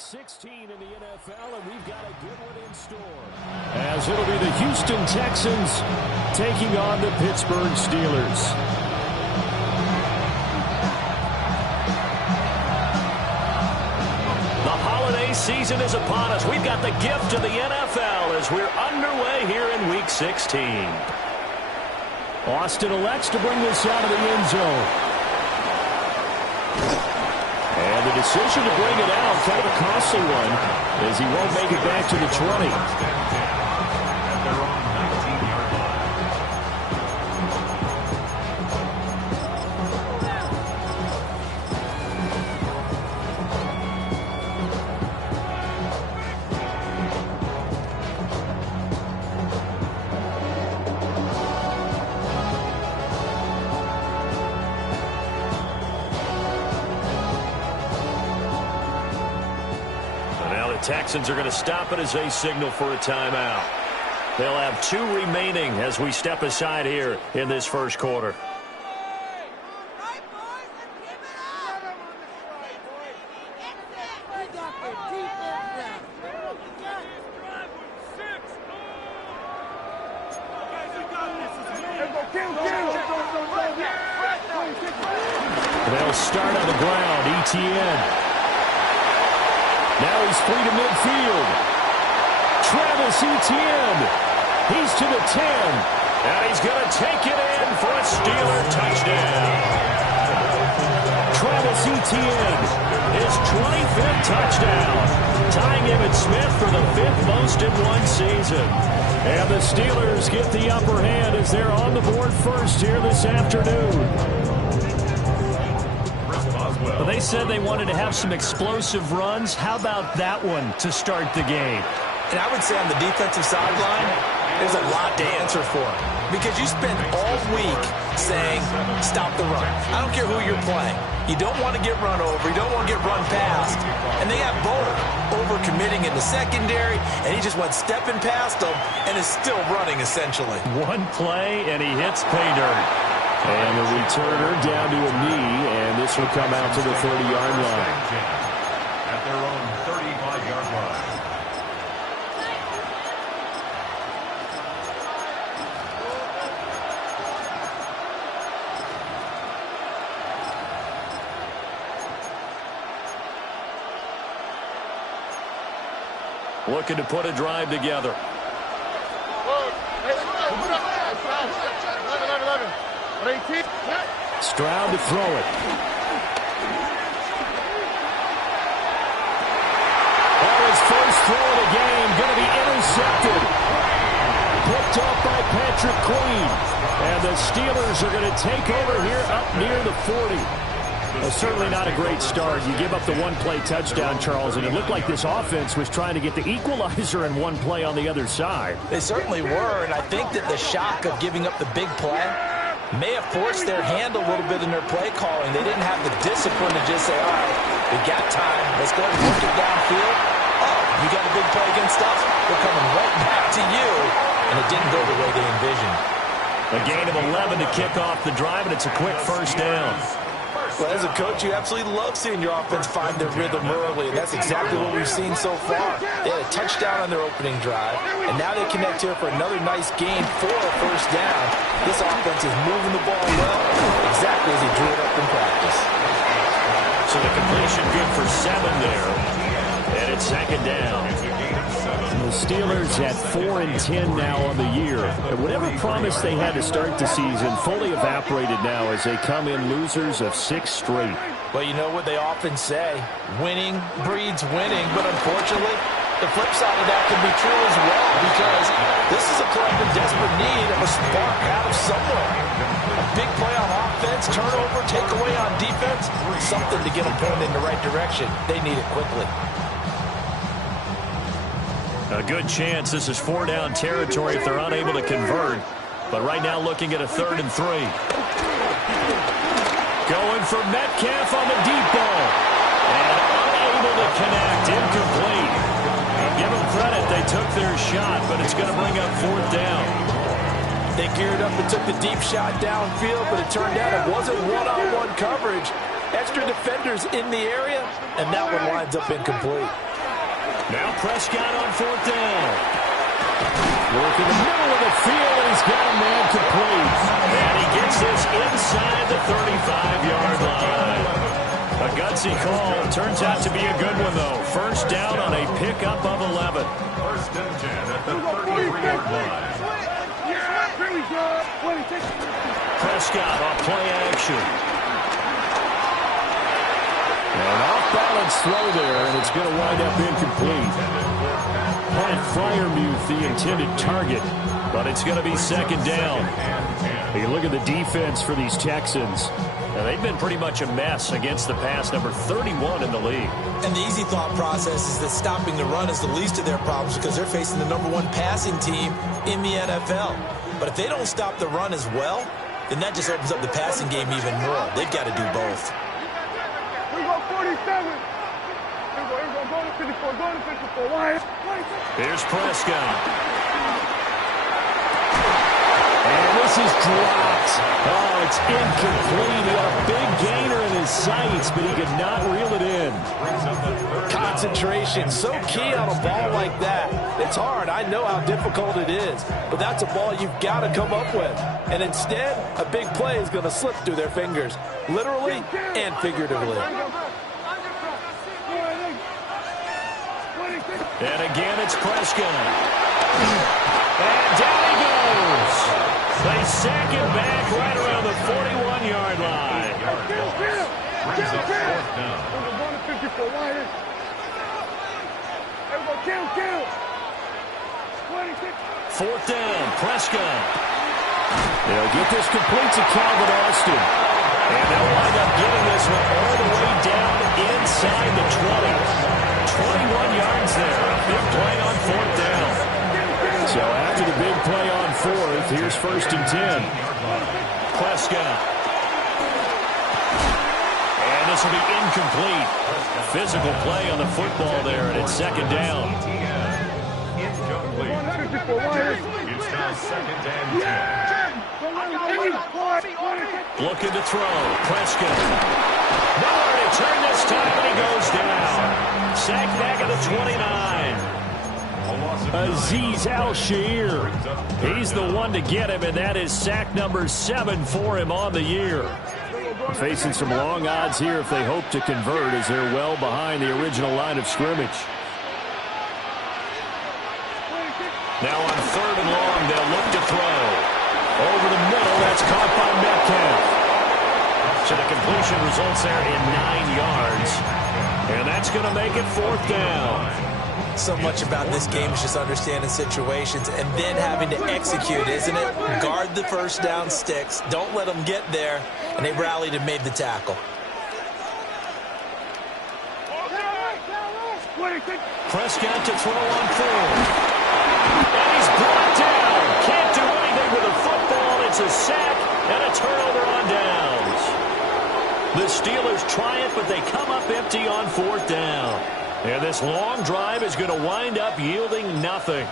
Week 16 in the NFL, and we've got a good one in store. As it'll be the Houston Texans taking on the Pittsburgh Steelers. The holiday season is upon us. We've got the gift of the NFL as we're underway here in Week 16. Austin elects to bring this out of the end zone. And the decision to bring it out, kind of a costly one, as he won't make it back to the 20. Texans are going to stop it as they signal for a timeout. They'll have 2 remaining as we step aside here in this first quarter. They'll start on the ground. ETN. Now he's free to midfield. Travis Etienne. He's to the 10. And he's going to take it in for a Steeler touchdown. Travis Etienne, his 25th touchdown. Tying Emmitt Smith for the 5th most in one season. And the Steelers get the upper hand as they're on the board first here this afternoon. Well, they said they wanted to have some explosive runs. How about that one to start the game? And I would say on the defensive sideline, there's a lot to answer for. Because you spend all week saying, stop the run. I don't care who you're playing. You don't want to get run over. You don't want to get run past. And they have both over-committing in the secondary, and he just went stepping past them and is still running, essentially. One play, and he hits pay dirt. And the returner down to a knee, and this will come out to the 30-yard line. At their own 35-yard line. Looking to put a drive together. Stroud to throw it. That is first throw of the game, going to be intercepted. Picked off by Patrick Queen. And the Steelers are going to take over here up near the 40. Well, certainly not a great start. You give up the one-play touchdown, Charles, and it looked like this offense was trying to get the equalizer in one play on the other side. They certainly were, and I think that the shock of giving up the big play may have forced their hand a little bit in their play calling. They didn't have the discipline to just say, all right, we got time. Let's go and work it downfield. Oh, you got a big play against us? We're coming right back to you. And it didn't go the way they envisioned. A gain of 11 to kick off the drive, and it's a quick first down. Well, as a coach, you absolutely love seeing your offense find their rhythm early, and that's exactly what we've seen so far. They had a touchdown on their opening drive, and now they connect here for another nice gain for a first down. This offense is moving the ball well, exactly as he drew it up in practice. So the completion good for 7 there, and it's second down. The Steelers at 4-10 now on the year. And whatever promise they had to start the season fully evaporated now as they come in losers of 6 straight. Well, you know what they often say, winning breeds winning, but unfortunately, the flip side of that can be true as well, because this is a club in desperate need of a spark out of somewhere. A big play on offense, turnover, takeaway on defense, something to get them pointed in the right direction. They need it quickly. A good chance this is 4-down territory if they're unable to convert. But right now looking at a 3rd and 3. Going for Metcalf on the deep ball. And unable to connect. Incomplete. Give them credit. They took their shot, but it's going to bring up 4th down. They geared up and took the deep shot downfield, but it turned out it wasn't one-on-one coverage. Extra defenders in the area, and that one lines up incomplete. Now Prescott on 4th down. Work in the middle of the field, and he's got a man complete. And he gets this inside the 35-yard line. A gutsy call. Turns out to be a good one, though. First down on a pickup of 11. First and 10 at the 33-yard line. Prescott on play action. An off-balance throw there, and it's going to wind up incomplete. Pat Freiermuth, the intended target, but it's going to be second down. You look at the defense for these Texans. Now, they've been pretty much a mess against the pass, number 31 in the league. And the easy thought process is that stopping the run is the least of their problems because they're facing the #1 passing team in the NFL. But if they don't stop the run as well, then that just opens up the passing game even more. They've got to do both. We go 47. Go to 54. Go to 54. Here's Prescott. And this is dropped. Oh, it's incomplete. He had a big gainer in his sights, but he could not reel it in. Concentration, so key on a ball like that. It's hard. I know how difficult it is, but that's a ball you've got to come up with. And instead, a big play is going to slip through their fingers, literally and figuratively. And again, it's Prescott. And down he goes. They sack him back right around the 41-yard line. Fourth down, Prescott. They'll get this complete to Calvin Austin. And they'll wind up getting this one all the way down inside the 20. 21 yards there. A big play on 4th down. So after the big play on 4th, here's 1st and 10. Prescott. And this will be incomplete. Physical play on the football there, and it's 2nd down. It's now 2nd and 10. Looking to throw. Prescott. Nowhere to turn this time, and he goes down. Sacked back at the 29. Azeez Al-Shaair. He's the one to get him, and that is sack number 7 for him on the year. Facing some long odds here if they hope to convert, as they're well behind the original line of scrimmage. Now on 3rd and long, they'll look to throw. Over the middle, that's caught by Metcalf. So the completion results there in 9 yards. And that's going to make it 4th down. So much about this game is just understanding situations and then having to execute, isn't it? Guard the first down sticks. Don't let them get there. And they rallied and made the tackle. Prescott to throw on 4th. And he's brought down. Can't do anything with a football. It's a sack and a turnover on downs. The Steelers try it, but they come up empty on 4th down. And this long drive is going to wind up yielding nothing.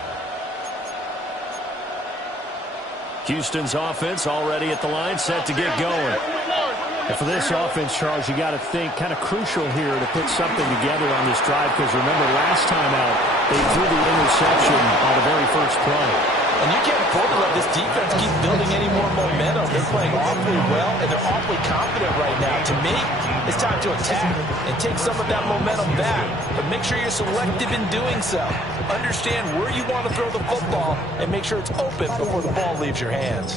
Houston's offense already at the line, set to get going. And for this offense, Charles, you got to think kind of crucial here to put something together on this drive, because remember last time out, they threw the interception on the very first play. And you can't afford to let this defense keep building any more momentum. They're playing awfully well, and they're awfully confident right now. To me, it's time to attack and take some of that momentum back. But make sure you're selective in doing so. Understand where you want to throw the football and make sure it's open before the ball leaves your hands.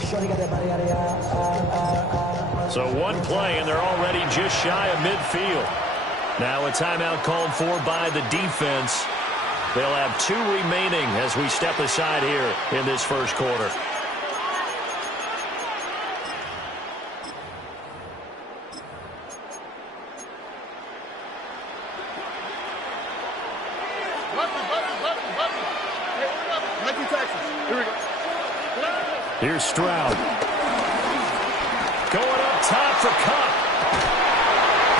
So one play, and they're already just shy of midfield. Now a timeout called for by the defense. They'll have 2 remaining as we step aside here in this first quarter. Here's Stroud. Going up top for Cup.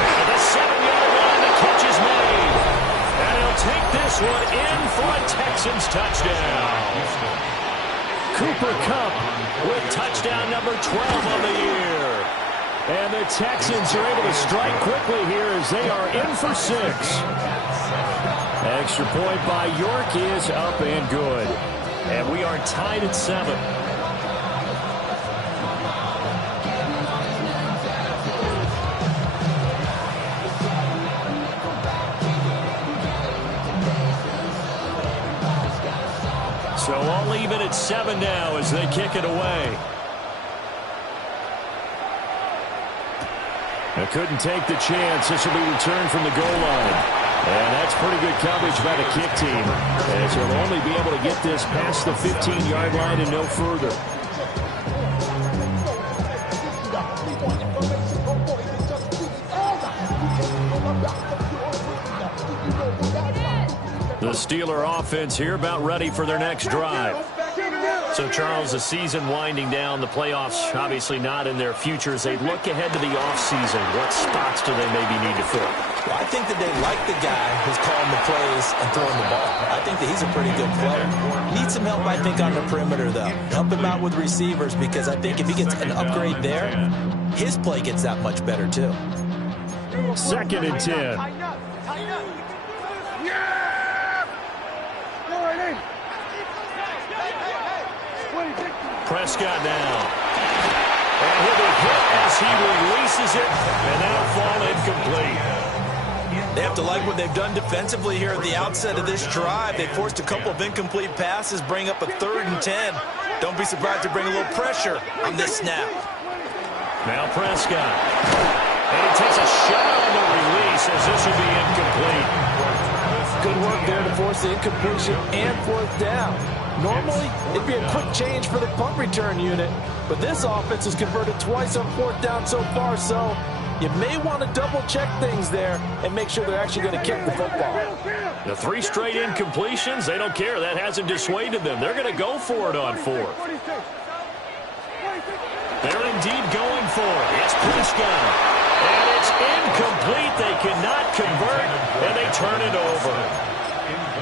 At the 7-yard line, the catch is made. And he'll take this one in for a Texans touchdown. Cooper Kupp with touchdown number 12 on the year. And the Texans are able to strike quickly here as they are in for 6. Extra point by York is up and good. And we are tied at 7. So all even at 7 now as they kick it away. They couldn't take the chance. This will be returned from the goal line. And that's pretty good coverage by the kick team, as they'll only be able to get this past the 15-yard line and no further. The Steeler offense here about ready for their next drive. So, Charles, the season winding down, the playoffs obviously not in their future. As they look ahead to the offseason, what spots do they maybe need to fill? Well, I think that they like the guy who's calling the plays and throwing the ball. I think that he's a pretty good player. Needs some help, I think, on the perimeter, though. Help him out with receivers, because I think if he gets an upgrade there, his play gets that much better, too. 2nd and 10. Prescott now. And he'll be hit as he releases it, and that'll fall incomplete. They have to like what they've done defensively here at the outset of this drive. They forced a couple of incomplete passes, bring up a 3rd and 10. Don't be surprised to bring a little pressure on this snap. Now Prescott. And he takes a shot on the release as this will be incomplete. Good work there to force the incompletion and 4th down. Normally, it'd be a quick change for the punt return unit, but this offense has converted twice on 4th down so far, so you may want to double-check things there and make sure they're actually going to kick the football. The 3 straight incompletions, they don't care. That hasn't dissuaded them. They're going to go for it on 4th. They're indeed going for it. It's Prescott. And it's incomplete. They cannot convert, and they turn it over.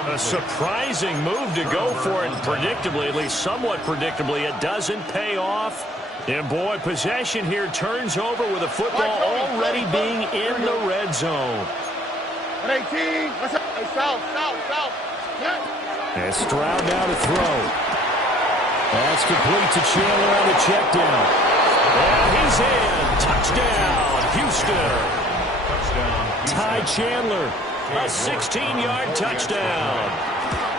A surprising move to go for it, and predictably, at least somewhat predictably, it doesn't pay off. And boy, possession here turns over with the football already being in the red zone. 18. South. And Stroud now to throw. That's complete to Chandler on the check down. And he's in. Touchdown, Houston. Ty Chandler. A 16-yard touchdown.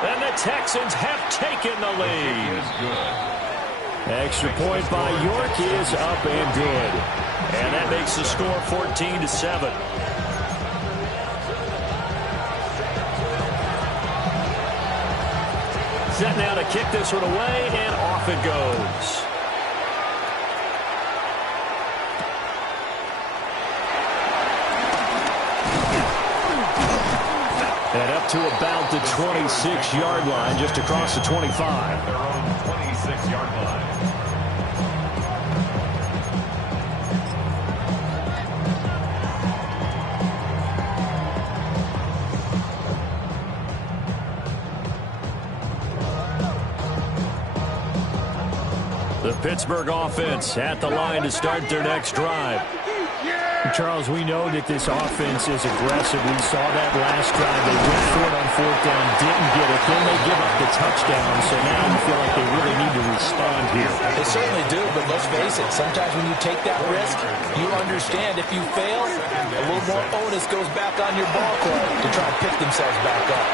And the Texans have taken the lead. Extra point by York is up and good. And that makes the score 14-7. Set now to kick this one away, and off it goes. And up to about the 26-yard line, just across the 25. Their own 26-yard line. The Pittsburgh offense at the line to start their next drive. Charles, we know that this offense is aggressive. We saw that last drive. They went for it on 4th down, didn't get it. Then they give up the touchdown. So now you feel like they really need to respond here. They certainly do, but let's face it. Sometimes when you take that risk, you understand if you fail, a little more onus goes back on your ball club to try and pick themselves back up.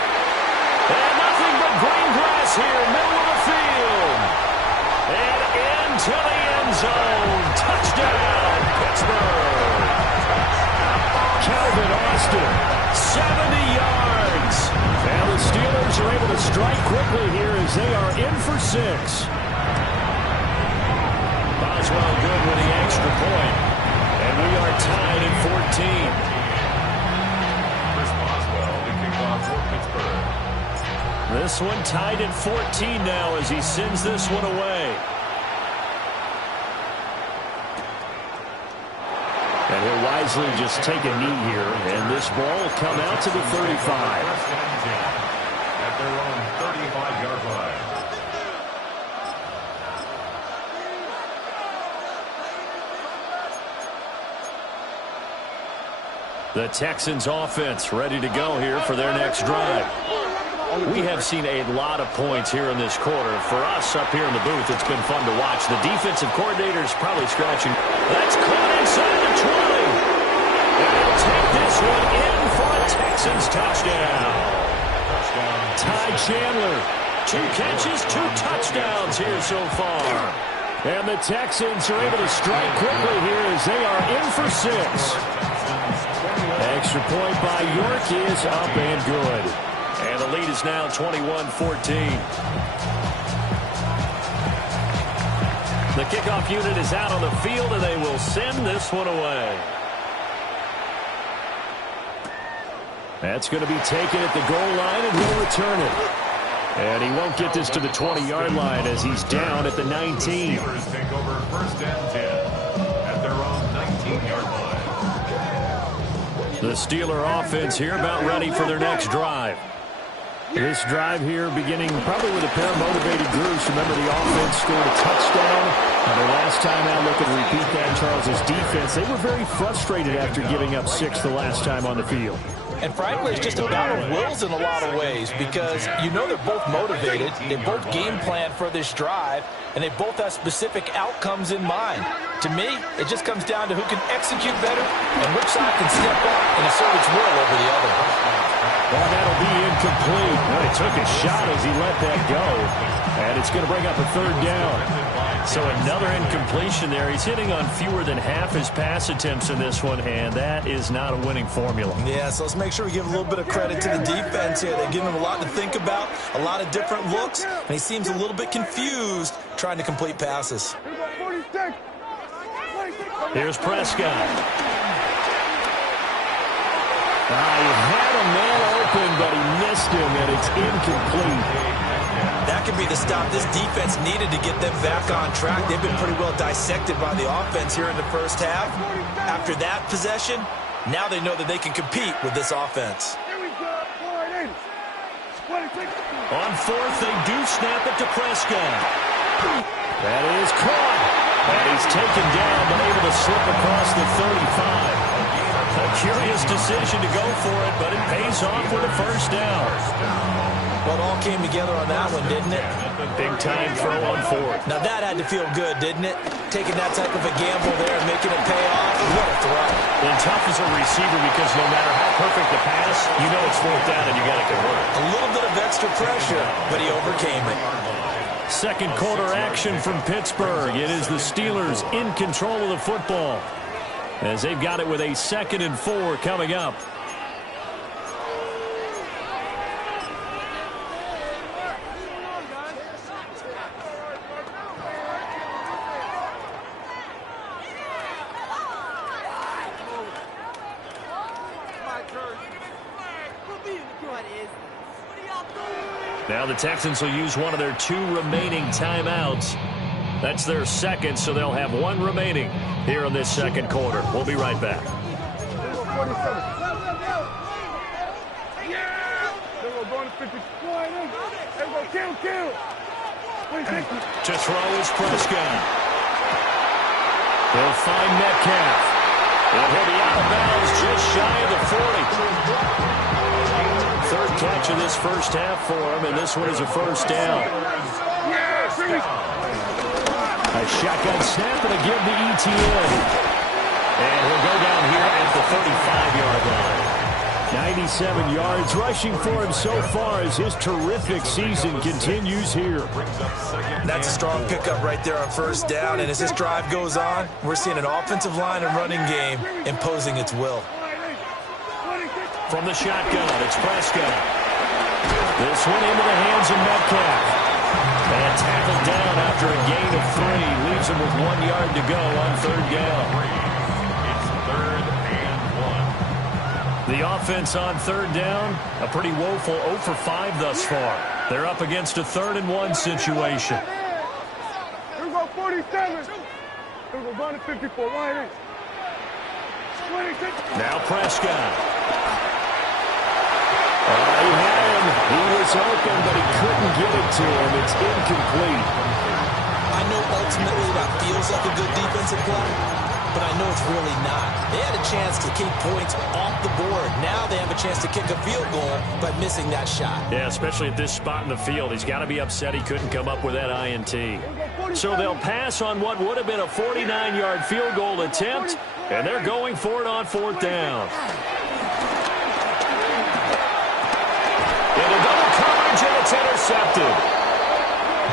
And nothing but green grass here, middle of the field. And into the end zone. Touchdown, Pittsburgh. Calvin Austin, 70 yards. And the Steelers are able to strike quickly here as they are in for 6. Boswell good with the extra point. And we are tied at 14. Chris Boswell to kick off for Pittsburgh. This one tied at 14 now as he sends this one away. And he'll wisely just take a knee here, and this ball will come out to the 35. At their own 35-yard line. The Texans offense ready to go here for their next drive. We have seen a lot of points here in this quarter. For us up here in the booth, it's been fun to watch. The defensive coordinator's probably scratching. That's caught inside the 20. And they'll take this one in for a Texans touchdown. Ty Chandler, 2 catches, 2 touchdowns here so far. And the Texans are able to strike quickly here as they are in for 6. Extra point by York is up and good. And the lead is now 21-14. The kickoff unit is out on the field, and they will send this one away. That's going to be taken at the goal line, and he'll return it. And he won't get this to the 20-yard line as he's down at the 19. Steelers take over 1st and 10 at their own 19-yard line. The Steeler offense here about ready for their next drive. This drive here beginning probably with a pair of motivated groups. Remember, the offense scored a touchdown. And their last time out, look at repeat that, Charles' defense. They were very frustrated after giving up 6 the last time on the field. And frankly, it's just a battle of wills in a lot of ways because you know they're both motivated. They both game plan for this drive, and they both have specific outcomes in mind. To me, it just comes down to who can execute better and which side can step up and assert its will over the other. Well, that'll be incomplete. Well, he took a shot as he let that go. And it's going to bring up a 3rd down. So another incompletion there. He's hitting on fewer than half his pass attempts in this one, and that is not a winning formula. Yeah, so let's make sure we give a little bit of credit to the defense here. They give him a lot to think about, a lot of different looks, and he seems a little bit confused trying to complete passes. Here's Prescott. He had a man open, but he missed him, and it's incomplete. That could be the stop this defense needed to get them back on track. They've been pretty well dissected by the offense here in the first half. After that possession, now they know that they can compete with this offense. On 4th, they do snap it to Prescott. That is caught. And he's taken down, but able to slip across the 35. A curious decision to go for it, but it pays off with a 1st down. Well, it all came together on that one, didn't it? Big time throw on 4th. Now that had to feel good, didn't it? Taking that type of a gamble there and making it pay off. What a throw. And tough as a receiver because no matter how perfect the pass, you know it's 4th down and you got to convert. A little bit of extra pressure, but he overcame it. Second quarter action from Pittsburgh. It is the Steelers in control of the football as they've got it with a 2nd and 4 coming up. Now the Texans will use one of their 2 remaining timeouts. That's their 2nd, so they'll have 1 remaining here in this 2nd quarter. We'll be right back. To throw is Prescott. They'll find Metcalf. And he'll be out of bounds just shy of the 40. 3rd catch of this first half for him, and this one is a 1st down. A shotgun snap and a give to ETN. And he'll go down here at the 35-yard line. 97 yards rushing for him so far as his terrific season continues here. That's a strong pickup right there on 1st down, and as this drive goes on, we're seeing an offensive line and running game imposing its will. From the shotgun, it's Prescott. This one into the hands of Metcalf. And tackled down after a gain of 3. Leaves him with 1 yard to go on 3rd down. It's 3rd and 1. The offense on 3rd down, a pretty woeful 0 for 5 thus far. They're up against a 3rd and 1 situation. Here we go, 47. Here we go, going to 54. Line in. 26. Now Prescott. He had him. He was open, but he couldn't get it to him. It's incomplete. I know ultimately that feels like a good defensive play, but I know it's really not. They had a chance to keep points off the board. Now they have a chance to kick a field goal by missing that shot. Yeah, especially at this spot in the field. He's got to be upset he couldn't come up with that INT. So they'll pass on what would have been a 49-yard field goal attempt, and they're going for it on 4th down. Into double coverage, and it's intercepted.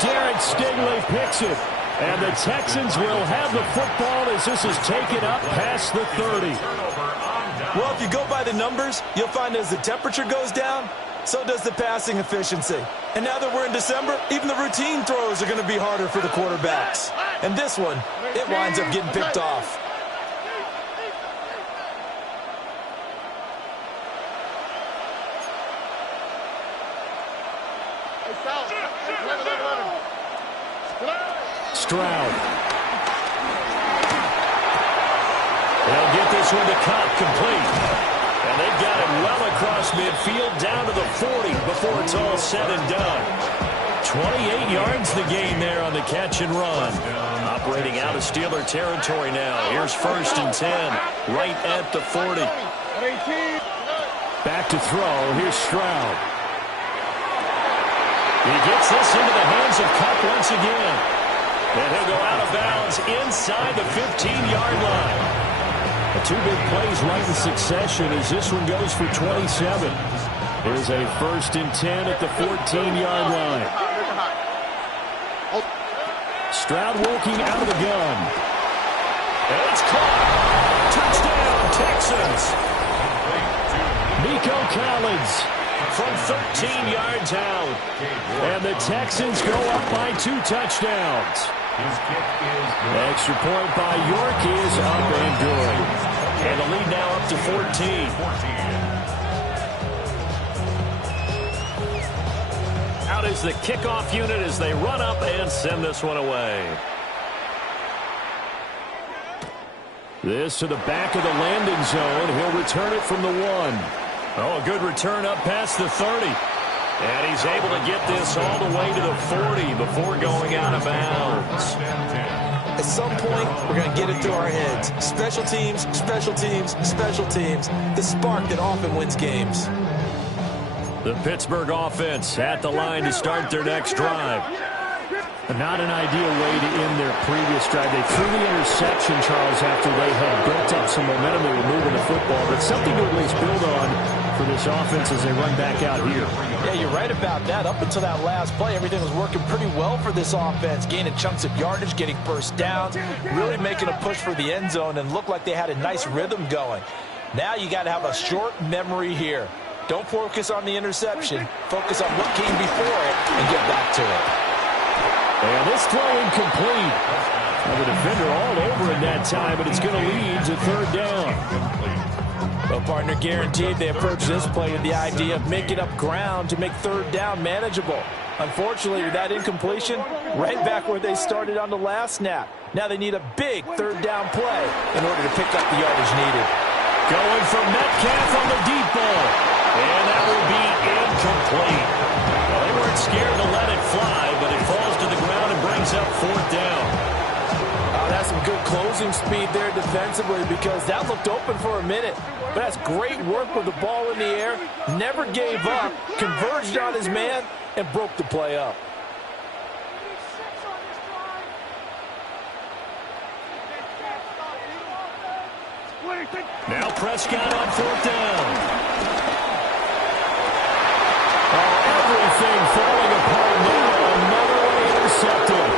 Derek Stingley picks it. And the Texans will have the football as this is taken up past the 30. Well, if you go by the numbers, you'll find as the temperature goes down, so does the passing efficiency. And now that we're in December, even the routine throws are going to be harder for the quarterbacks. And this one, it winds up getting picked off. Stroud. They'll get this one to Cobb complete. And they've got it well across midfield down to the 40 before it's all said and done. 28 yards the gain there on the catch and run. Operating out of Steeler territory now. Here's 1st and 10 right at the 40. Back to throw. Here's Stroud. He gets this into the hands of Kupp once again. And he'll go out of bounds inside the 15-yard line. The 2 big plays right in succession as this one goes for 27. Here's a 1st and 10 at the 14-yard line. Stroud working out of the gun. And it's caught. Touchdown, Texans. Nico Collins from 13 yards out. And the Texans go up by 2 touchdowns. Extra point by York is up and good. And the lead now up to 14. Out is the kickoff unit as they run up and send this one away. This to the back of the landing zone. He'll return it from the 1. Oh, a good return up past the 30. And he's able to get this all the way to the 40 before going out of bounds. At some point, we're going to get it through our heads. Special teams, special teams, special teams. The spark that often wins games. The Pittsburgh offense at the line to start their next drive. Not an ideal way to end their previous drive. They threw the interception, Charles, after they had built up some momentum. They were moving the football, but something to at least build on for this offense as they run back out here. Yeah, you're right about that. Up until that last play, everything was working pretty well for this offense, gaining chunks of yardage, getting first downs, really making a push for the end zone, and looked like they had a nice rhythm going. Now you got to have a short memory here. Don't focus on the interception. Focus on what came before it and get back to it. And this throw incomplete. Now the defender all over in that time, but it's going to lead to 3rd down. Well, partner, guaranteed they approach this play with the idea of making up ground to make 3rd down manageable. Unfortunately, with that incompletion, right back where they started on the last snap. Now they need a big 3rd down play in order to pick up the yardage needed. Going for Metcalf on the deep ball. And that will be incomplete. Well, they weren't scared to let it fly, but it falls to the ground and brings up 4th down. That's some good closing speed there defensively because that looked open for a minute. But that's great work with the ball in the air. Never gave up, converged on his man, and broke the play up. Now Prescott on 4th down. Everything falling apart now. Another one intercepted.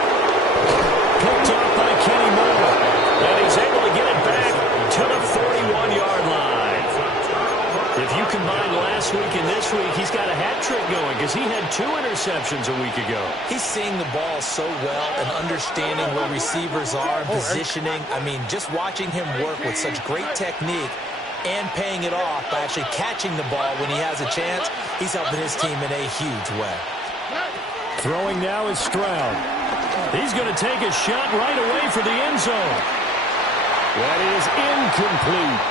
Picked up by Kenny Moore. And he's able to get it back to the 41-yard line. If you combine last week and this week, he's got a hat trick going because he had 2 interceptions a week ago. He's seeing the ball so well and understanding where receivers are and positioning. I mean, just watching him work with such great technique and paying it off by actually catching the ball when he has a chance, he's helping his team in a huge way. Throwing now is Stroud. He's going to take a shot right away for the end zone. That is incomplete.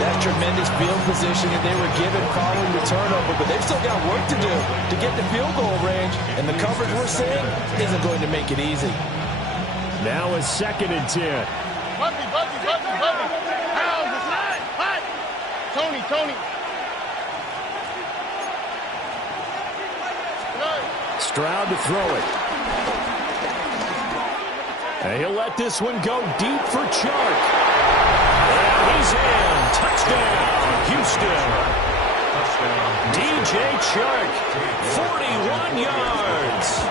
That tremendous field position that they were given following the turnover, but they've still got work to do to get the field goal range, and the coverage we're seeing isn't going to make it easy. Now a 2nd and 10. Tony. Stroud to throw it. And he'll let this one go deep for Chark. And he's in. Touchdown, Houston. DJ Chark, 41 yards.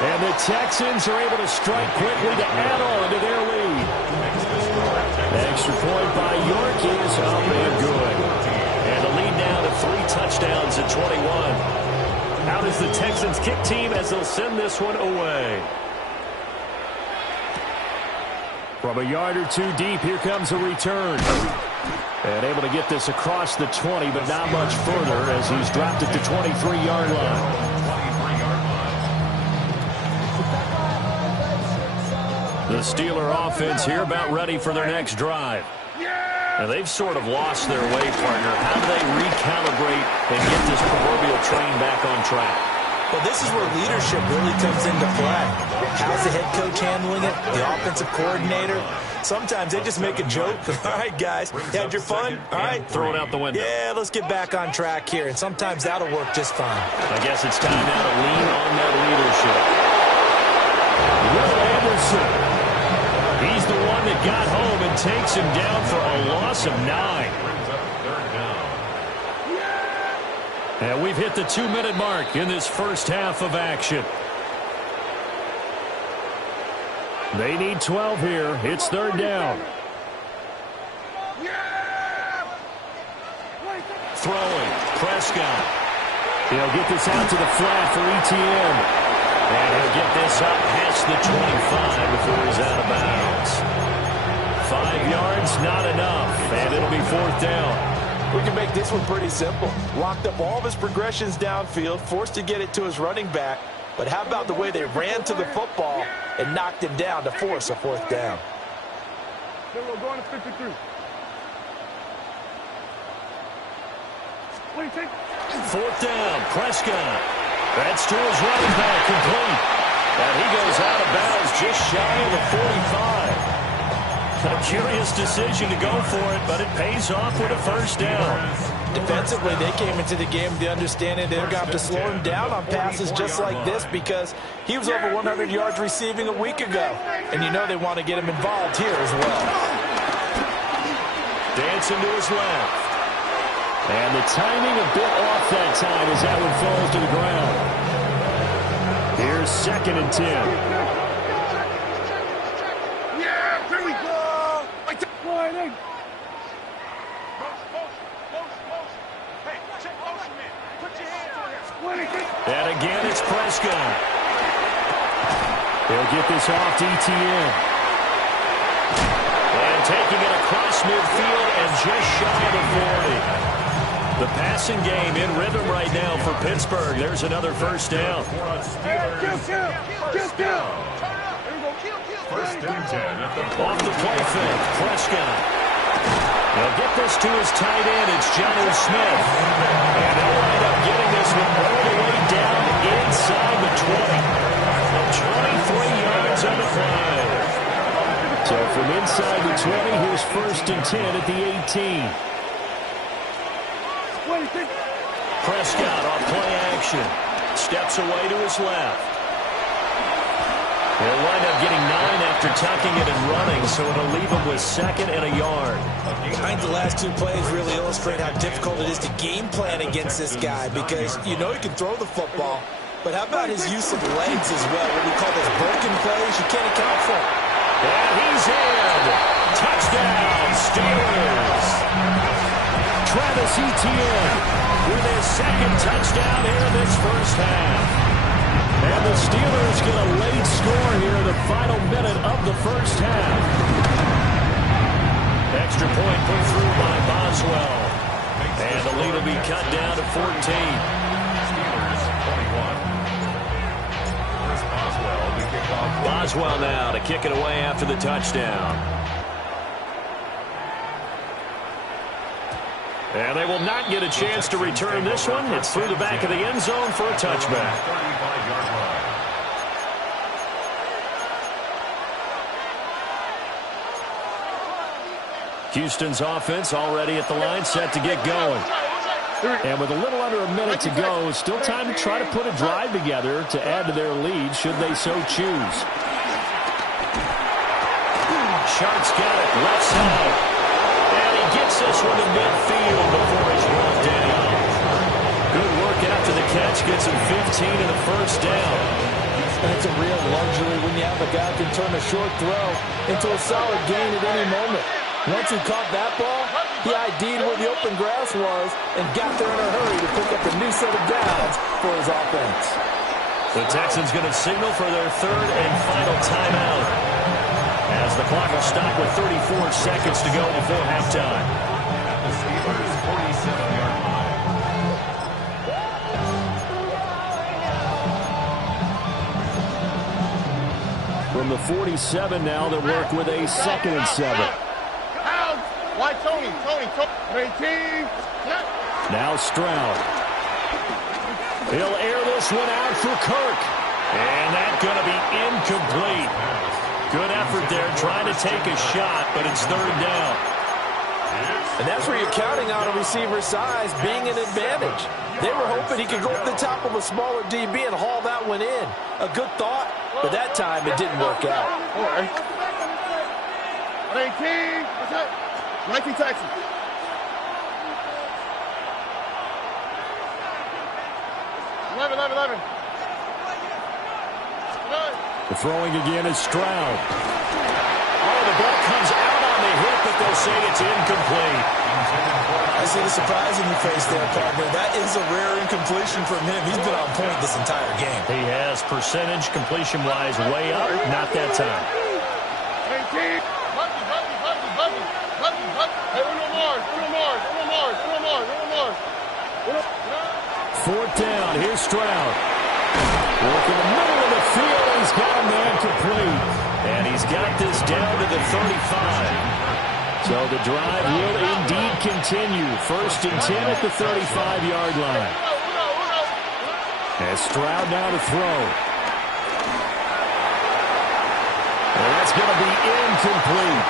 And the Texans are able to strike quickly to add on to their lead. Extra point by York is up and good. And the lead now to 3 touchdowns at 21. Out is the Texans kick team as they'll send this one away. From a yard or two deep, here comes a return. And able to get this across the 20, but not much further as he's dropped at the 23-yard line. The Steeler offense here about ready for their next drive. Now, they've sort of lost their way, partner. How do they recalibrate and get this proverbial train back on track? Well, this is where leadership really comes into play. How's the head coach handling it? The offensive coordinator? Sometimes they just make a joke. All right, guys, you had your fun? All right. Throw it out the window. Yeah, let's get back on track here. And sometimes that'll work just fine. I guess it's time now to lean on that leadership. Will Anderson. He's the one that got home and takes him down for a loss of 9. And we've hit the 2-minute mark in this first half of action. They need 12 here. It's 3rd down. Throwing. Prescott. He'll get this out to the flat for ETN. And he'll get this up past the 25 before he's out of bounds. 5 yards, not enough. And it'll be 4th down. We can make this one pretty simple. Locked up all of his progressions downfield, forced to get it to his running back. But how about the way they ran to the football and knocked him down to force a 4th down? Then we'll go on to 53. What do you think? 4th down, Prescott. That's to his running back, complete. And he goes out of bounds just shy of the 45. A curious decision to go for it, but it pays off with a 1st down. Defensively, they came into the game with the understanding they're going to have to slow him down on passes just like this because he was over 100 yards receiving a week ago. And you know they want to get him involved here as well. Dancing to his left. And the timing a bit off that time as that one falls to the ground. Here's 2nd and 10. Yeah, here we go. Right in. And again, it's Prescott. He'll get this off to ETN. And taking it across midfield and just shy of the 40. The passing game in rhythm right now for Pittsburgh. There's another 1st down. Off the play fake, Prescott. They'll get this to his tight end. It's Jonnu Smith. And they'll wind up getting this one all the way down inside the 20. 23 yards on the play. So from inside the 20, here's 1st and 10 at the 18. Prescott off play action. Steps away to his left. He'll wind up getting 9 after tucking it and running, so it'll leave him with 2nd and a yard. I think the last 2 plays really illustrate how difficult it is to game plan against this guy because you know he can throw the football, but how about his use of legs as well? What we call those broken plays, you can't account for. And he's in. Touchdown, Steelers. Travis Etienne with his 2nd touchdown here in this first half. And the Steelers get a late score here in the final minute of the first half. Extra point put through by Boswell. And the lead will be cut down to 14. Steelers 21. Boswell now to kick it away after the touchdown. And they will not get a chance to return this one. It's through the back of the end zone for a touchback. 35-yard line. Houston's offense already at the line, set to get going. And with a little under a minute to go, still time to try to put a drive together to add to their lead should they so choose. Sharks got it, left side. And he gets this one to midfield before he's run down. Good work after the catch, gets him 15 and a first down. That's a real luxury when you have a guy who can turn a short throw into a solid gain at any moment. Once he caught that ball, he ID'd where the open grass was and got there in a hurry to pick up a new set of downs for his offense. The Texans going to signal for their third and final timeout as the clock will stop with 34 seconds to go before halftime. The Steelers' 47-yard line. From the 47 now, they work with a 2nd and 7. Why Tony? 18. Now Stroud. He'll air this one out for Kirk. And that's going to be incomplete. Good effort there trying to take a shot, but it's third down. And that's where you're counting on a receiver's size being an advantage. They were hoping he could go up the top of a smaller DB and haul that one in. A good thought, but that time it didn't work out. 18. What's that? 19 Texans. 11. The throwing again is Stroud. Oh, the ball comes out on the hit, but they'll say it's incomplete. I see the surprise in your face there, partner. That is a rare incompletion from him. He's been on point this entire game. He has percentage completion-wise way up, not that time. 18. Hey, Uno Mars. 4th down, here's Stroud. Working the middle of the field, he's got a man complete. And he's got this down to the 35. So the drive will indeed continue. 1st and 10 at the 35-yard line. As Stroud now to throw. And that's going to be incomplete.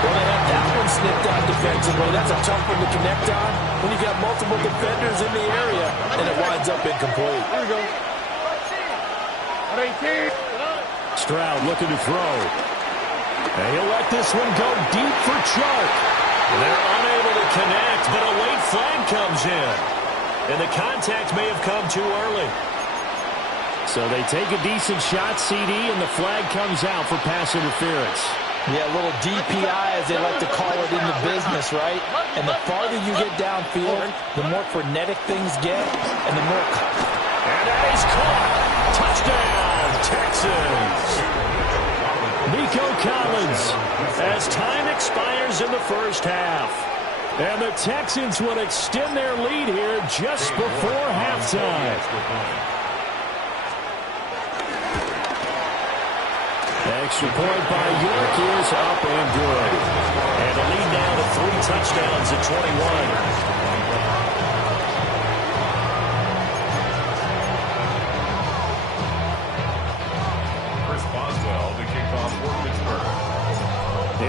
Well, they have that one snipped out defensively. That's a tough one to connect on when you've got multiple defenders in the area, and it winds up incomplete. Here we go. 18. Stroud looking to throw. And he'll let this one go deep for Chark. They're unable to connect, but a late flag comes in. And the contact may have come too early. So they take a decent shot, CD, and the flag comes out for pass interference. Yeah, a little DPI, as they like to call it in the business, right? And the farther you get downfield, the more frenetic things get, and the more... And that is caught. Touchdown, Texans. Nico Collins, as time expires in the first half. And the Texans will extend their lead here just before halftime. Extra point by York is up and good. And the lead now to 3 touchdowns at 21.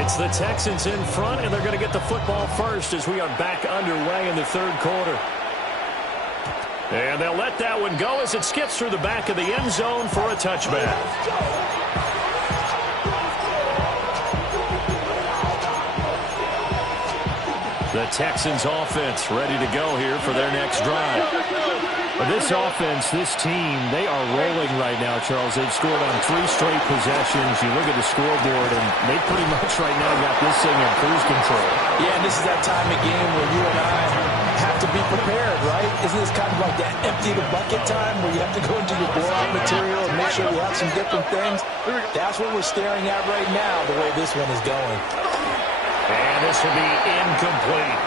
It's the Texans in front, and they're going to get the football first as we are back underway in the third quarter. And they'll let that one go as it skips through the back of the end zone for a touchback. The Texans offense ready to go here for their next drive. This offense, this team, they are rolling right now, Charles. They've scored on 3 straight possessions. You look at the scoreboard, and they pretty much right now got this thing in cruise control. Yeah, and this is that time of game where you and I have to be prepared, right? Isn't this kind of like that empty the bucket time where you have to go into your blowout material and make sure you have some different things? That's what we're staring at right now, the way this one is going. And this will be incomplete.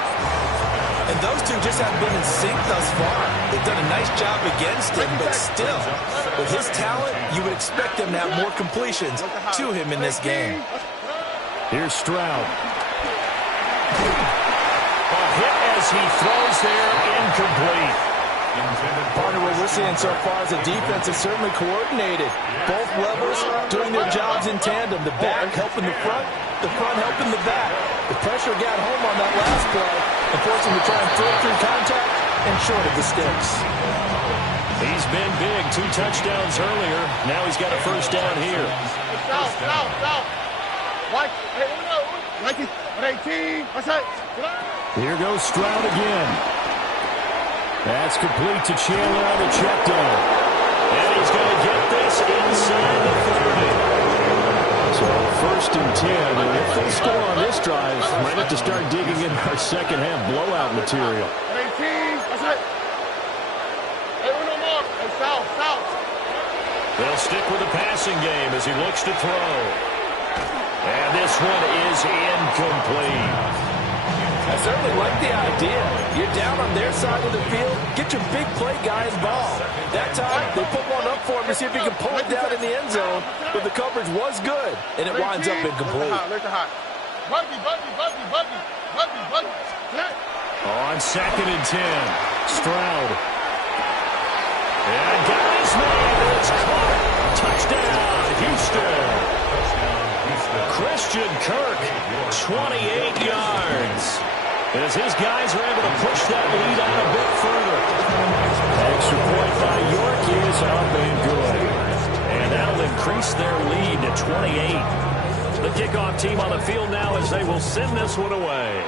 And those two just haven't been in sync thus far. They've done a nice job against him, but still, with his talent, you would expect them to have more completions to him in this game. Here's Stroud. A hit as he throws there, incomplete. Partner, what we're seeing so far is the defense is certainly coordinated. Both levels doing their jobs in tandem. The back helping the front helping the back. The pressure got home on that last play and forced him to try and throw through contact and short of the sticks. He's been big. 2 touchdowns earlier. Now he's got a first down here. Here goes Stroud again. That's complete to Chandler on the check down. And he's going to get this inside the 30. So first and 10. And if they score on this drive, might have to start digging in our second half blowout material. They'll stick with the passing game as he looks to throw. And this one is incomplete. I certainly like the idea. You're down on their side of the field. Get your big play guy involved. That time, they put one up for him to see if he can pull it down in the end zone. But the coverage was good, and it winds up incomplete. On second and 10, Stroud. And guys, man, it's caught. Touchdown, Houston. Christian Kirk, 28 yards. As his guys are able to push that lead out a bit further. Extra point by York is up and good. And that'll increase their lead to 28. The kickoff team on the field now as they will send this one away.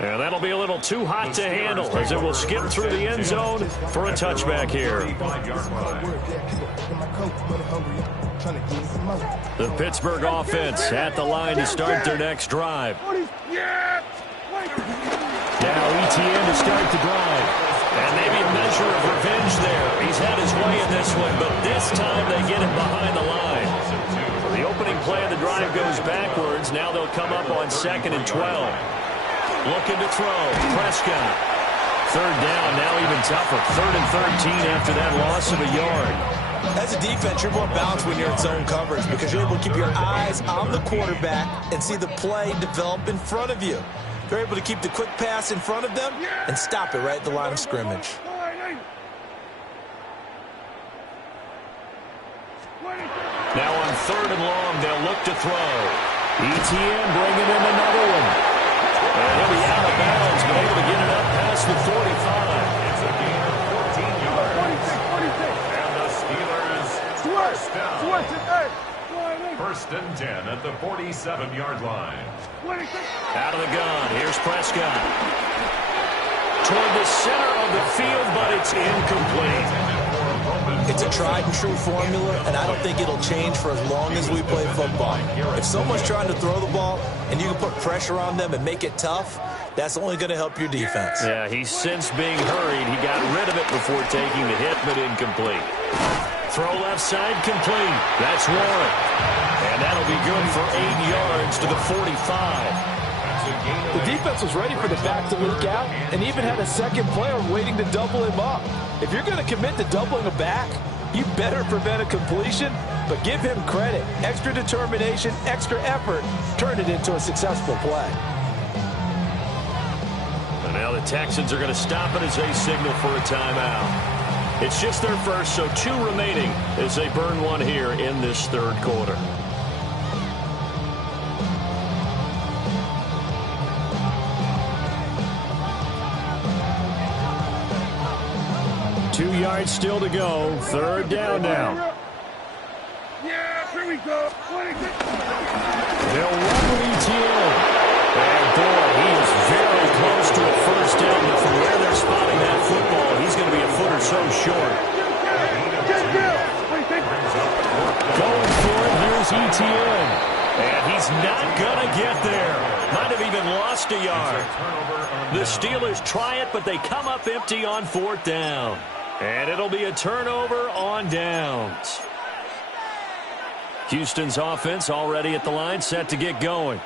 And that'll be a little too hot to handle as it will skip through the end zone for a touchback here. The Pittsburgh offense at the line to start their next drive. Now ETN to start the drive. And maybe a measure of revenge there. He's had his way in this one, but this time they get him behind the line. The opening play of the drive goes backwards. Now they'll come up on 2nd and 12. Looking to throw. Prescott. Third down, now even tougher. 3rd and 13 after that loss of a yard. As a defense, you're more balanced when you're in zone coverage because you're able to keep your eyes on the quarterback and see the play develop in front of you. They're able to keep the quick pass in front of them and stop it right at the line of scrimmage. Now on 3rd and long, they'll look to throw. ETN bringing in another one. And he'll be out of bounds, but able to get it up past the 45. It's a gain of 14 yards. And the Steelers first down. First and 10 at the 47-yard line. Out of the gun. Here's Prescott. Toward the center of the field, but it's incomplete. It's a tried-and-true formula, and I don't think it'll change for as long as we play football. If someone's trying to throw the ball and you can put pressure on them and make it tough, that's only going to help your defense. Yeah, he's since being hurried. He got rid of it before taking the hit, but incomplete. Throw left side complete. That's Warren. And that'll be good for 8 yards to the 45. The defense was ready for the back to leak out and even had a second player waiting to double him up. If you're going to commit to doubling a back, you better prevent a completion, but give him credit. Extra determination, extra effort, turned it into a successful play. And now the Texans are going to stop it as they signal for a timeout. It's just their first, so 2 remaining as they burn one here in this 3rd quarter. Two yards still to go. 3rd down now. Yeah, here we go. They'll run with ETN. And boy, he is very close to a first down, but from where they're spotting that football, he's going to be a foot or so short. Going for it, here's ETN. And he's not going to get there. Might have even lost a yard. The Steelers try it, but they come up empty on 4th down. And it'll be a turnover on downs. Houston's offense already at the line, set to get going.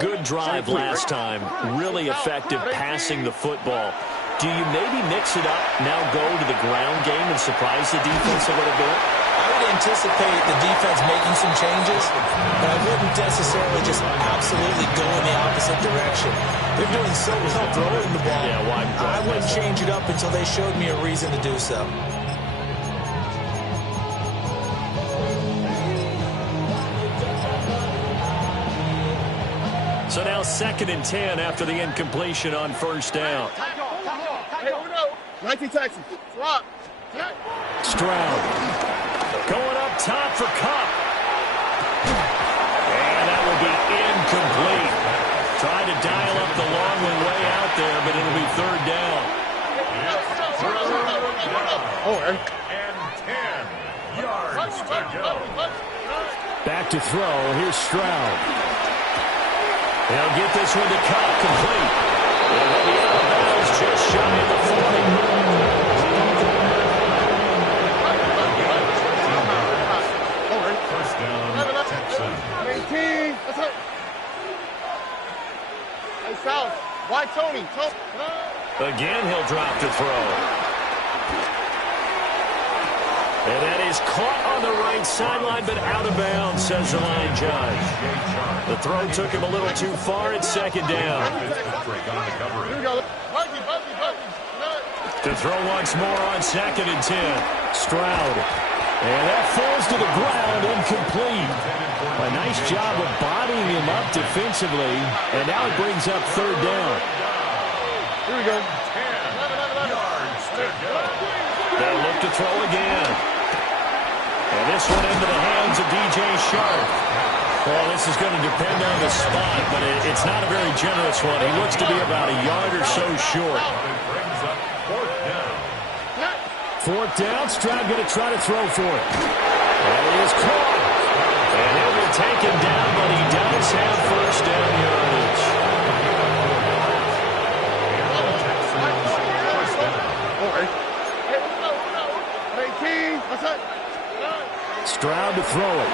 Good drive last time. Really effective passing the football. Do you maybe mix it up, now go to the ground game and surprise the defense a little bit? I would anticipate the defense making some changes, but I wouldn't necessarily just absolutely go in the opposite direction. They're doing so well throwing the ball. Yeah, I wouldn't change it up until they showed me a reason to do so. 2nd and 10 after the incompletion on first down. 19 Texans. Drop. Stroud going up top for Cup. And that will be incomplete. Tried to dial up the long one way out there, but it'll be 3rd down. And 10 yards to go. Back to throw. Here's Stroud. They'll get this one to Cup, complete. And he'll be out of bounds just shy of the 40. First down, Texans. 18. That's it. Hey, South. Why Tony? Again, he'll drop to throw. And that is caught on the right sideline, but out of bounds, says the line judge. The throw took him a little too far at 2nd down. Here we go. To throw once more on 2nd and 10. Stroud. And that falls to the ground, incomplete. A nice job of bodying him up defensively. And now it brings up 3rd down. Here we go. 10 yards to go. They'll look to throw again. And this one into the hands of DJ Sharp. Well, this is going to depend on the spot, but it's not a very generous one. He looks to be about a yard or so short. It brings up 4th down. 4th down, Stroud going to try to throw for it. And he is caught. And he'll be taken down, but he does have 1st down yardage. Stroud to throw it.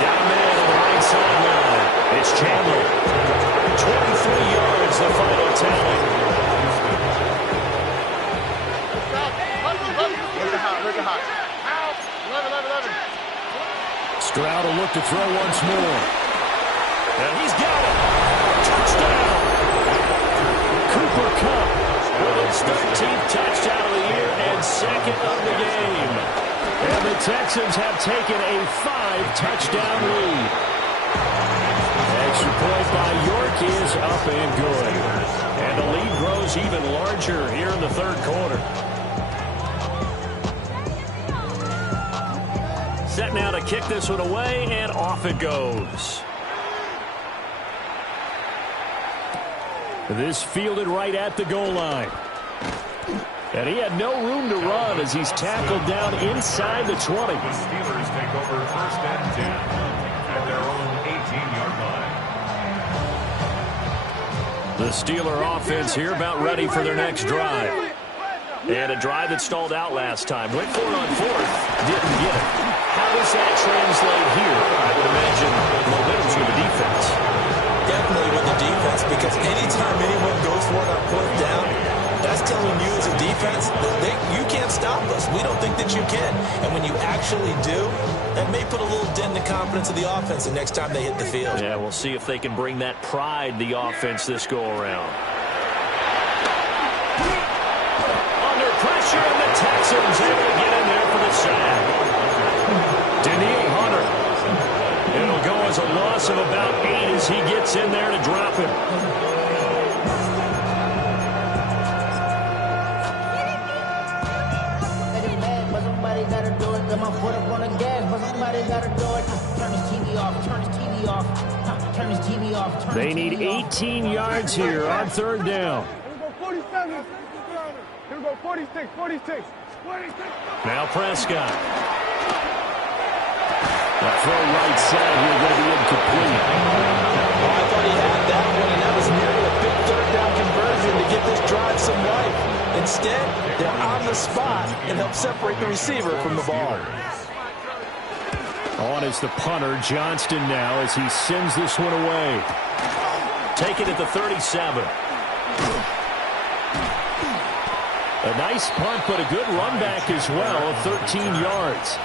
Got a man on the right sideline. It's Chandler. 23 yards, the final tally. Stroud will look to throw once more. And he's got it. Touchdown. Cooper Kupp with his 13th touchdown of the year and 2nd of the game. And the Texans have taken a 5-touchdown lead. Extra point by York is up and good. And the lead grows even larger here in the 3rd quarter. Set now to kick this one away, and off it goes. This fielded right at the goal line. And he had no room to run as he's tackled down inside the 20. The Steelers take over 1st and 10 at their own 18-yard line. The Steeler offense here about ready for their next drive. And a drive that stalled out last time. Went for it on 4th, didn't get it. How does that translate here? I would imagine momentum's with the defense. Definitely with the defense, because anytime anyone goes for it on 4th down, that's telling you as a defense that you can't stop us. We don't think that you can. And when you actually do, that may put a little dent in the confidence of the offense the next time they hit the field. Yeah, we'll see if they can bring that pride, the offense, this go-around. Under pressure, and the Texans able to get in there for the sack. Daniil Hunter. It'll go as a loss of about 8 as he gets in there to drop him. They need 18 yards here on 3rd down. Here we go, 47. Here we go, 46, 46. Now Prescott. The throw right side here going to be incomplete. Oh, I thought he had that one, and that was nearly a big 3rd down conversion to give this drive some life. Instead, they're on the spot and help separate the receiver from the ball. On is the punter, Johnston now, as he sends this one away. Take it at the 37. A nice punt, but a good run back as well of 13 yards.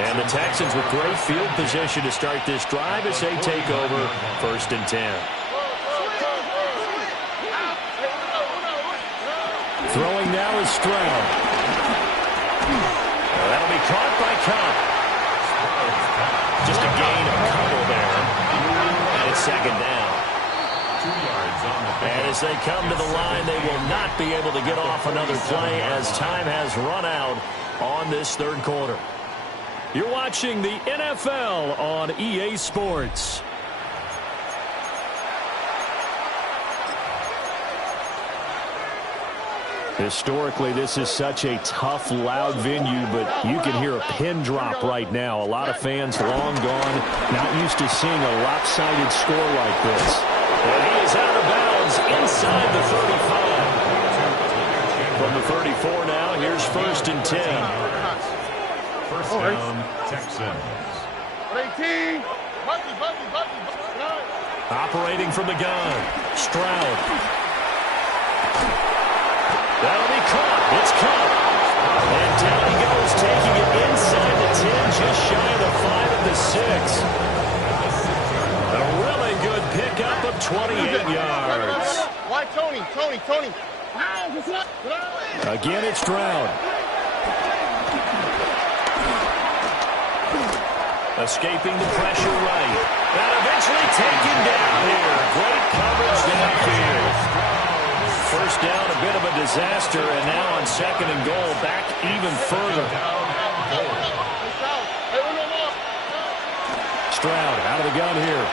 And the Texans with great field position to start this drive as they take over 1st and 10. Throwing now is Stroud. That'll be caught by Cupp. Just a gain of a couple there. second down. 2 yards on the And as they come to the line, they will not be able to get off another play as time has run out on this third quarter. You're watching the NFL on EA Sports. Historically, this is such a tough, loud venue, but you can hear a pin drop right now. A lot of fans long gone, not used to seeing a lopsided score like this. And he is out of bounds inside the 35. From the 34 now, here's 1st and 10. First down, Texans. 18. Operating from the gun, Stroud. That'll be caught. It's caught. And down he goes, taking it inside the 10, just shy of the 5 of the 6. A really good pickup of 28 yards. Why Tony? Again, it's Stroud. Escaping the pressure right. And eventually taken down here. Great coverage downfield. First down, a bit of a disaster, and now on 2nd and goal, back even further. Stroud out of the gun here.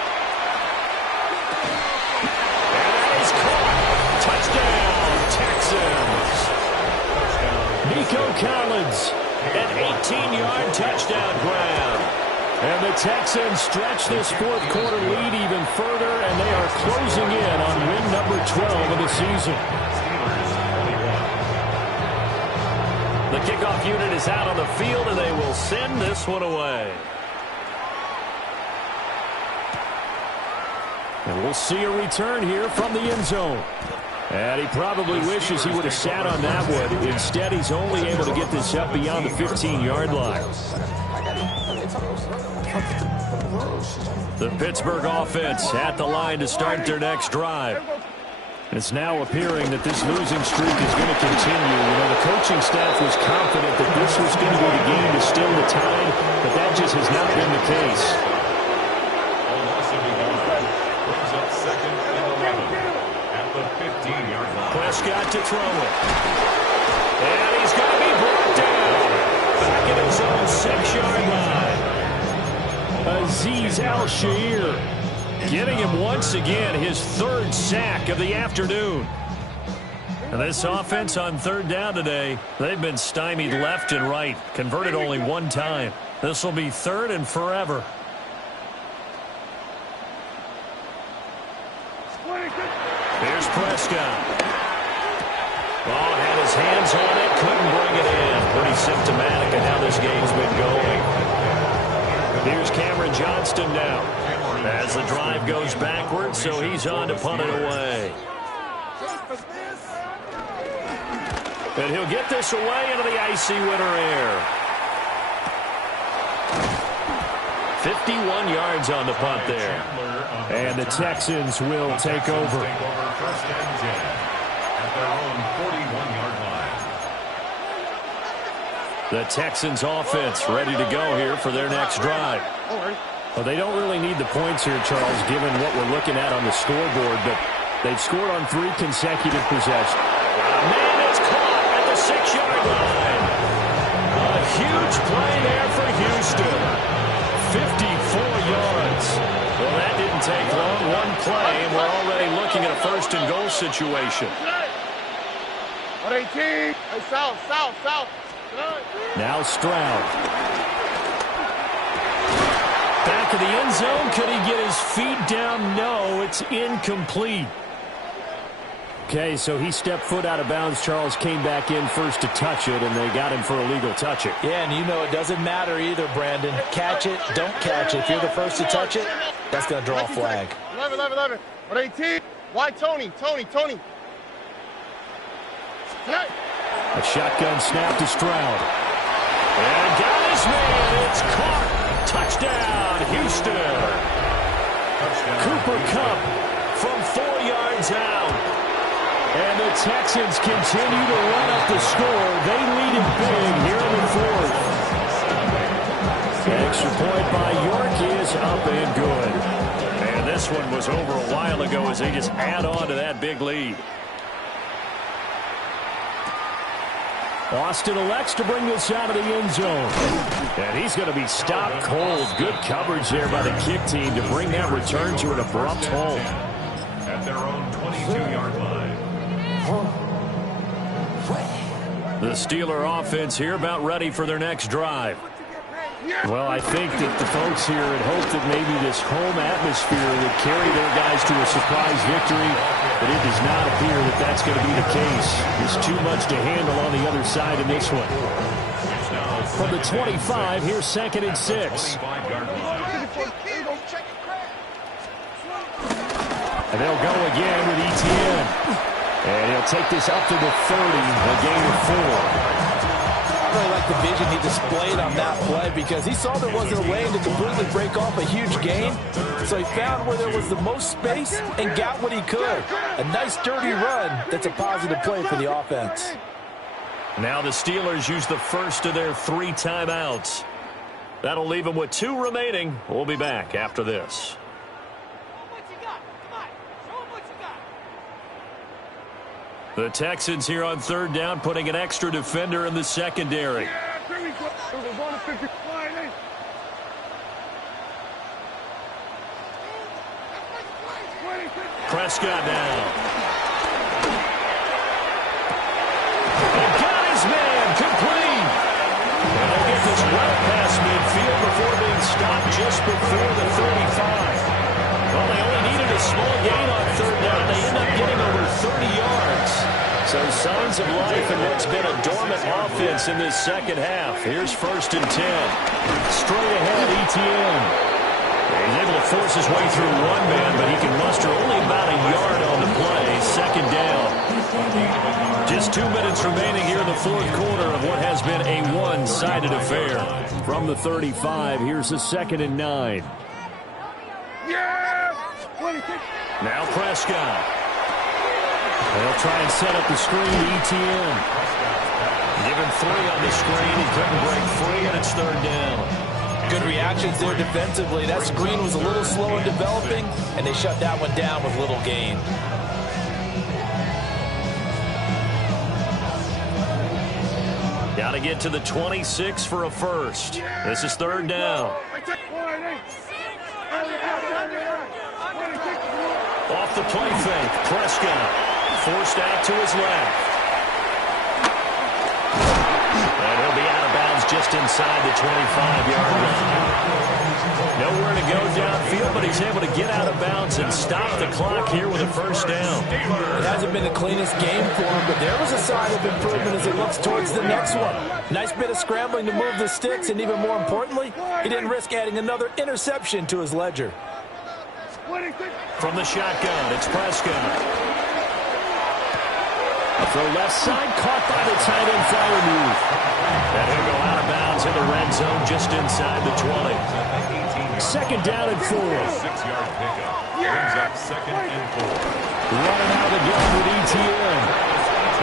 And that is caught. Touchdown, Texans. Nico Collins, an 18-yard touchdown grab. And the Texans stretch this fourth quarter lead even further, and they are closing in on win number 12 of the season. The kickoff unit is out on the field, and they will send this one away. And we'll see a return here from the end zone. And he probably wishes he would have sat on that one. Instead, he's only able to get this up beyond the 15-yard line. The Pittsburgh offense at the line to start their next drive. It's now appearing that this losing streak is going to continue. You know, the coaching staff was confident that this was going to be the game to still the tide, but that just has not been the case. Brings up 2nd and 11 at the 15-yard line. Prescott to throw it. And he's going to be brought down. Back at his own 6-yard line. Azeez Al-Shaair getting him once again his 3rd sack of the afternoon. And this offense on 3rd down today, they've been stymied left and right, converted only one time. This will be 3rd and forever. Here's Prescott. Oh, had his hands on it, couldn't bring it in. Pretty symptomatic of how this game's been going. Here's Cameron Johnston now as the drive goes backwards, so he's on to punt it away. And he'll get this away into the icy winter air. 51 yards on the punt there. And the Texans will take over. 1st and 10 at their own 41-yard line. The Texans offense ready to go here for their next drive. Well, they don't really need the points here, Charles, given what we're looking at on the scoreboard, but they've scored on 3 consecutive possessions. Man, it's caught at the 6-yard line. A huge play there for Houston. 54 yards. Well, that didn't take long. One play, and we're already looking at a 1st and goal situation. 118. Hey, south. Now Stroud. Back of the end zone. Could he get his feet down? No, it's incomplete. Okay, so he stepped foot out of bounds. Charles came back in first to touch it, and they got him for a legal touch it. Yeah, and you know it doesn't matter either, Brandon. Catch it, don't catch it. If you're the first to touch it, that's going to draw a flag. 11. 118. Why Tony? A shotgun snap to Stroud. And got his man. It's caught. Touchdown, Houston. Cooper Kupp from 4 yards out. And the Texans continue to run up the score. They lead it big here in the 4th. The extra point by York is up and good. And And this one was over a while ago as they just add on to that big lead. Austin elects to bring this out of the end zone. And he's going to be stopped cold. Good coverage there by the kick team to bring that return to an abrupt halt. At their own 22-yard line. The Steeler offense here about ready for their next drive. Well, I think that the folks here had hoped that maybe this home atmosphere would carry their guys to a surprise victory, but it does not appear that that's going to be the case. There's too much to handle on the other side in this one. From the 25, here's 2nd and 6. And they'll go again with Etienne. And he'll take this up to the 30, a gain of 4. I really like the vision he displayed on that play because he saw there wasn't a lane to completely break off a huge gain. So he found where there was the most space and got what he could. A nice dirty run that's a positive play for the offense. Now the Steelers use the first of their 3 timeouts. That'll leave them with 2 remaining. We'll be back after this. The Texans here on 3rd down, putting an extra defender in the secondary. Prescott now. And got his man, complete. And they'll get this route past midfield before being stopped just before the 35. Well, they only needed a small gain on 3rd down. They end up getting over 30 yards. So signs of life in what's been a dormant offense in this second half. Here's 1st and 10. Straight ahead, Etienne. He's able to force his way through one man, but he can muster only about a yard on the play. 2nd down. Just 2 minutes remaining here in the 4th quarter of what has been a one-sided affair. From the 35, here's the 2nd and 9. Now Prescott. They'll try and set up the screen to Etienne. Give him 3 on the screen. He couldn't break free, and it's 3rd down. Good reactions there defensively. That screen was a little slow in developing, and they shut that one down with little gain. Got to get to the 26 for a first. This is 3rd down. Off the play fake, Prescott forced out to his left. And he'll be out of bounds just inside the 25-yard line. Nowhere to go downfield, but he's able to get out of bounds and stop the clock here with a 1st down. It hasn't been the cleanest game for him, but there was a sign of improvement as he looks towards the next one. Nice bit of scrambling to move the sticks, and even more importantly, he didn't risk adding another interception to his ledger. From the shotgun, it's Prescott. Throw left side, caught by the tight end Freiermuth. And he'll go out of bounds in the red zone just inside the 20. 2nd down and 4. 6-yard pickup. Brings up 2nd and 4. Running out of the gun with Etienne.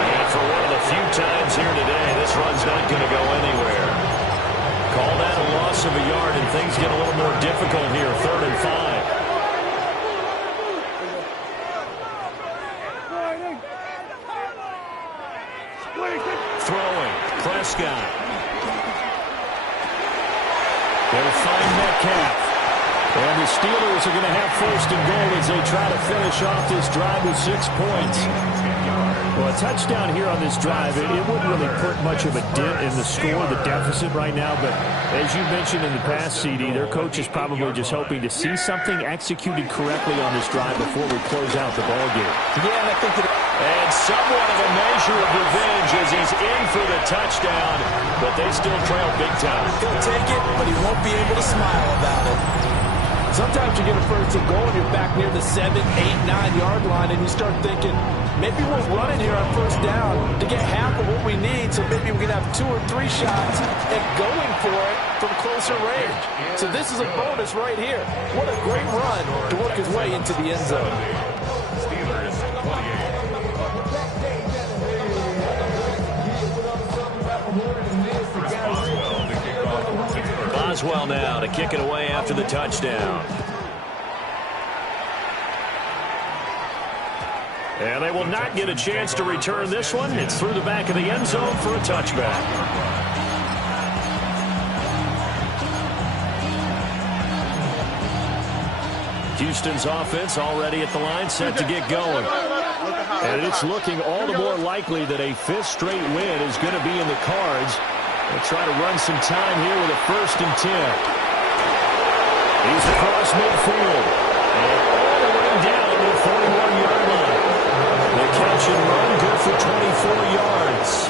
And for one of the few times here today, this run's not going to go anywhere. Call that a loss of a yard, and things get a little more difficult here. 3rd and 5. Throwing, Prescott. They'll find Metcalf. And the Steelers are going to have 1st and goal as they try to finish off this drive with 6 points. Well, a touchdown here on this drive, it wouldn't really put much of a dent in the score, the deficit right now. But as you mentioned in the past, CD, their coach is probably just hoping to see something executed correctly on this drive before we close out the ballgame. Yeah, and I think that... And somewhat of a measure of revenge as he's in for the touchdown, but they still trail big time. He'll take it, but he won't be able to smile about it. Sometimes you get a 1st and goal and you're back near the 7, 8, 9-yard line, and you start thinking, maybe we'll run it here on 1st down to get half of what we need, so maybe we can have 2 or 3 shots at going for it from closer range. So this is a bonus right here. What a great run to work his way into the end zone. Steelers 28. Boswell now to kick it away after the touchdown. And they will not get a chance to return this one. It's through the back of the end zone for a touchback. Houston's offense already at the line, set to get going. And it's looking all the more likely that a fifth straight win is going to be in the cards. They'll try to run some time here with a 1st and 10. He's across midfield. And all the way down to the 41-yard line. The catch and run, good for 24 yards.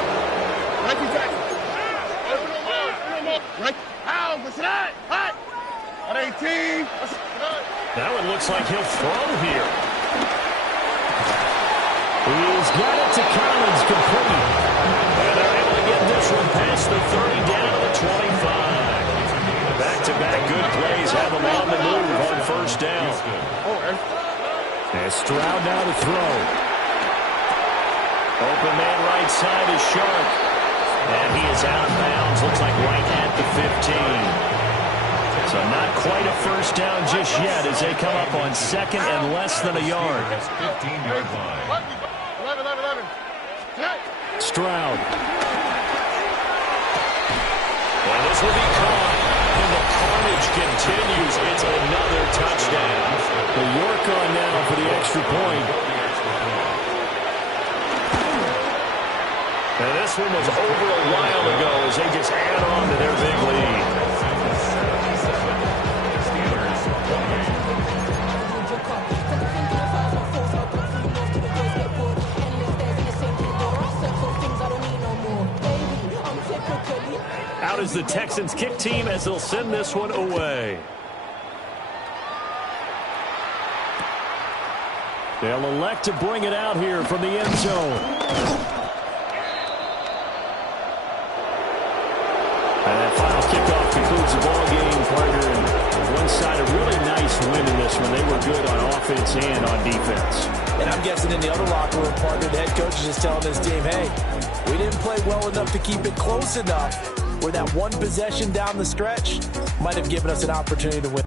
Right. Out. What's that? Hot. On 18. That one looks like he'll throw here. He's got it to Collins, complete. And they're able to get this one past the 30 down to the 25. Back-to-back good plays have them on the move on 1st down. And Stroud now to throw. Open man right side is Sharp. And he is out of bounds. Looks like right at the 15. So not quite a 1st down just yet as they come up on 2nd and less than a yard. 15-yard line. 11. Stroud. And this will be caught. And the carnage continues. It's another touchdown. The York on now for the extra point. And this one was over a while ago as they just add on to their big lead. Out is the Texans kick team as they'll send this one away. They'll elect to bring it out here from the end zone. And that final kickoff concludes the ball game, partner. And one side, a really nice win in this one. They were good on offense and on defense. And I'm guessing in the other locker room, partner, the head coach is just telling his team, hey, we didn't play well enough to keep it close enough where that one possession down the stretch might have given us an opportunity to win.